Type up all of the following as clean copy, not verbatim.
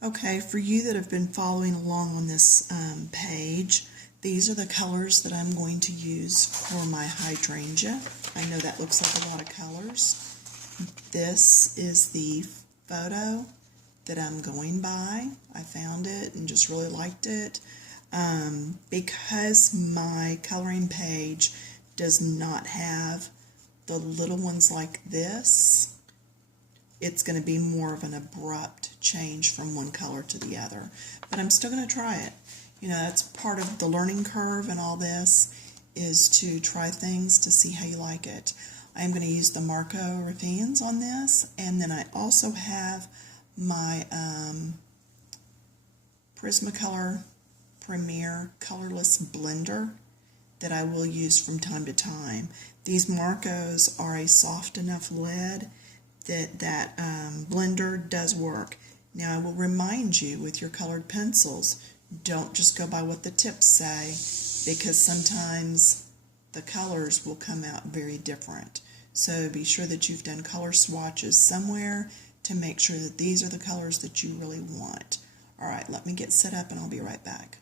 Okay, for you that have been following along on this page, these are the colors that I'm going to use for my hydrangea. I know that looks like a lot of colors. This is the photo that I'm going by. I found it and just really liked it. Because my coloring page does not have the little ones like this, it's going to be more of an abrupt change from one color to the other. But I'm still going to try it. You know, that's part of the learning curve and all this, is to try things to see how you like it. I'm going to use the Marco Raffines on this, and then I also have my Prismacolor Premier Colorless Blender that I will use from time to time. These Marcos are a soft enough lead that blender does work. Now I will remind you with your colored pencils, don't just go by what the tips say, because sometimes the colors will come out very different. So be sure that you've done color swatches somewhere to make sure that these are the colors that you really want. Alright, let me get set up and I'll be right back.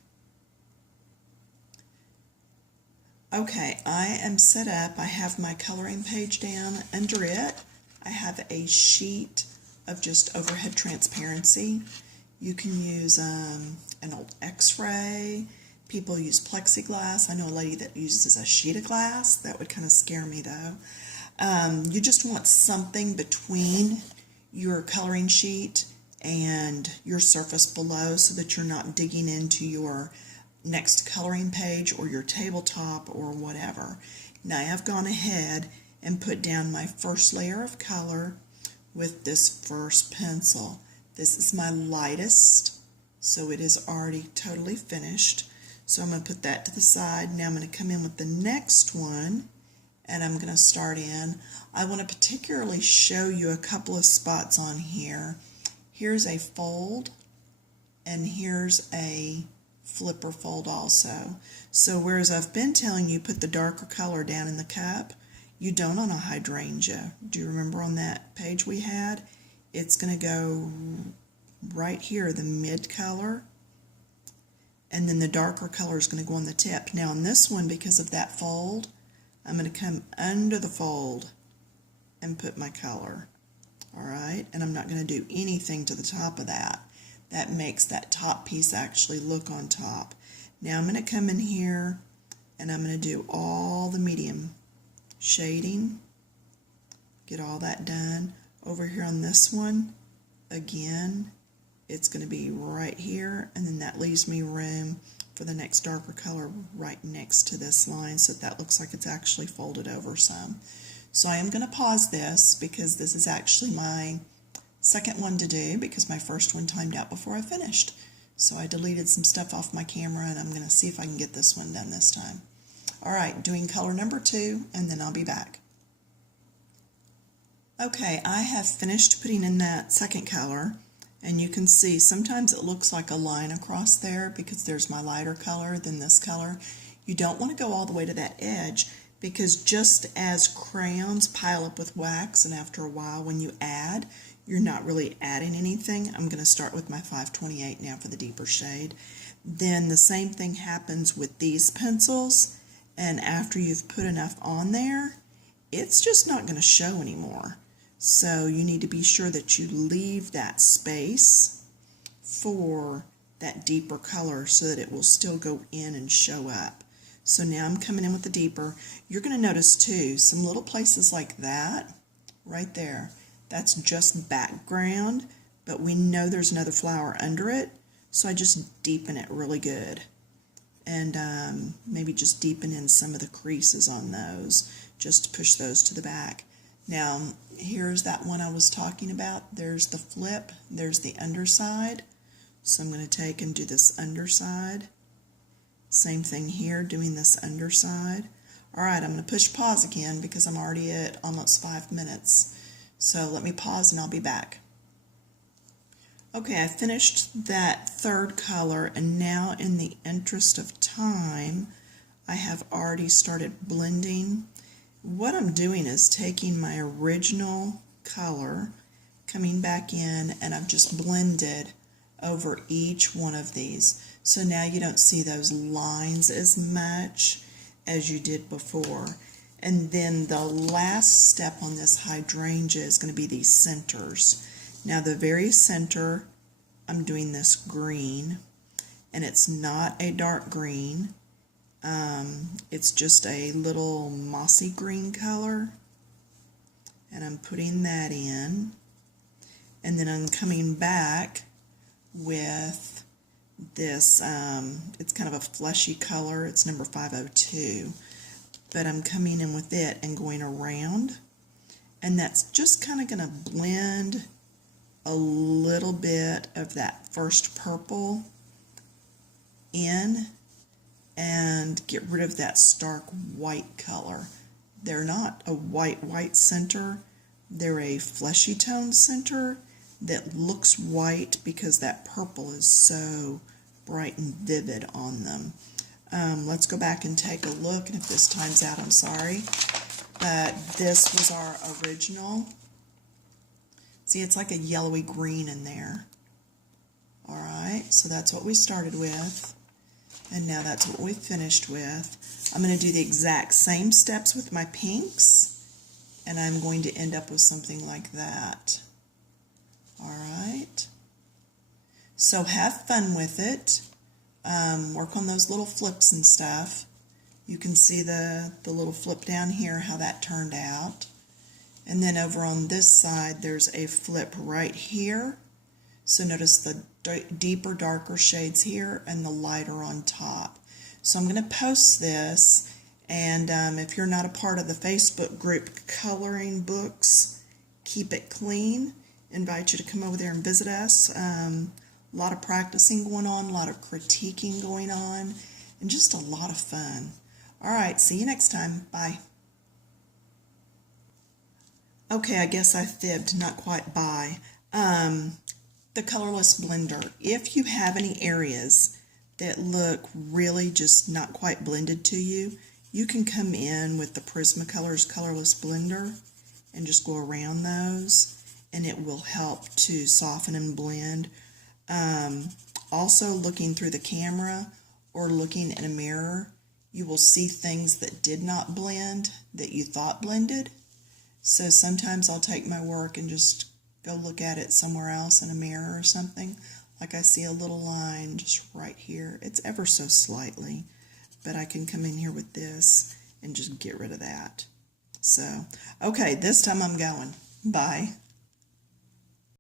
Okay, I am set up. I have my coloring page down. Under it, I have a sheet of just overhead transparency. You can use an old x-ray. People use plexiglass. I know a lady that uses a sheet of glass. That would kind of scare me though. You just want something between your coloring sheet and your surface below so that you're not digging into your next coloring page or your tabletop or whatever. Now I have gone ahead and put down my first layer of color with this first pencil. This is my lightest, so it is already totally finished. So I'm going to put that to the side. Now I'm going to come in with the next one, and I'm going to start in. I want to particularly show you a couple of spots on here. Here's a fold, and here's a flipper fold also. So whereas I've been telling you put the darker color down in the cup, you don't on a hydrangea. Do you remember on that page we had? It's going to go right here, the mid color, and then the darker color is going to go on the tip. Now on this one, because of that fold, I'm going to come under the fold and put my color. Alright, and I'm not going to do anything to the top of that. That makes that top piece actually look on top. Now I'm going to come in here and I'm going to do all the medium shading. Get all that done. Over here on this one, again, it's going to be right here, and then that leaves me room for the next darker color right next to this line, so that looks like it's actually folded over some. So I am going to pause this because this is actually my second one to do, because my first one timed out before I finished. So I deleted some stuff off my camera, and I'm going to see if I can get this one done this time. Alright, doing color number 2, and then I'll be back. Okay, I have finished putting in that second color, and you can see sometimes it looks like a line across there because there's my lighter color than this color. You don't want to go all the way to that edge, because just as crayons pile up with wax, and after a while when you add, you're not really adding anything. I'm going to start with my 528 now for the deeper shade. Then the same thing happens with these pencils, and after you've put enough on there, it's just not going to show anymore. So you need to be sure that you leave that space for that deeper color so that it will still go in and show up. So now I'm coming in with the deeper. You're going to notice too, some little places like that, right there, that's just background, but we know there's another flower under it, so I just deepen it really good. And maybe just deepen in some of the creases on those, just to push those to the back. Now, here's that one I was talking about. There's the flip, there's the underside. So I'm going to take and do this underside. Same thing here, doing this underside. Alright, I'm going to push pause again because I'm already at almost 5 minutes. So let me pause and I'll be back. Okay, I finished that third color, and now in the interest of time, I have already started blending. What I'm doing is taking my original color, coming back in, and I've just blended over each one of these. So now you don't see those lines as much as you did before. And then the last step on this hydrangea is going to be these centers. Now the very center, I'm doing this green, and it's not a dark green. It's just a little mossy green color, and I'm putting that in. And then I'm coming back with this, it's kind of a fleshy color, it's number 502, but I'm coming in with it and going around, and that's just kind of going to blend a little bit of that first purple in and get rid of that stark white color. They're not a white center, they're a fleshy tone center that looks white because that purple is so bright and vivid on them. Let's go back and take a look, and if this time's out, I'm sorry. But this was our original. See, it's like a yellowy green in there. Alright, so that's what we started with. And now that's what we finished with. I'm going to do the exact same steps with my pinks, and I'm going to end up with something like that. Alright, so have fun with it. Work on those little flips and stuff. You can see the little flip down here, how that turned out. And then over on this side, there's a flip right here. So notice the deeper, darker shades here and the lighter on top. So I'm going to post this, and if you're not a part of the Facebook group Coloring Books, Keep It Clean, invite you to come over there and visit us. A lot of practicing going on, a lot of critiquing going on, and just a lot of fun. All right, see you next time. Bye. Okay, I guess I fibbed, not quite bye. The colorless blender. If you have any areas that look really just not quite blended to you, you can come in with the Prismacolors colorless blender and just go around those, and it will help to soften and blend. Also, looking through the camera or looking in a mirror, you will see things that did not blend that you thought blended. So sometimes I'll take my work and just go look at it somewhere else in a mirror or something. Like I see a little line just right here. It's ever so slightly, but I can come in here with this and just get rid of that. So, okay, this time I'm going. Bye.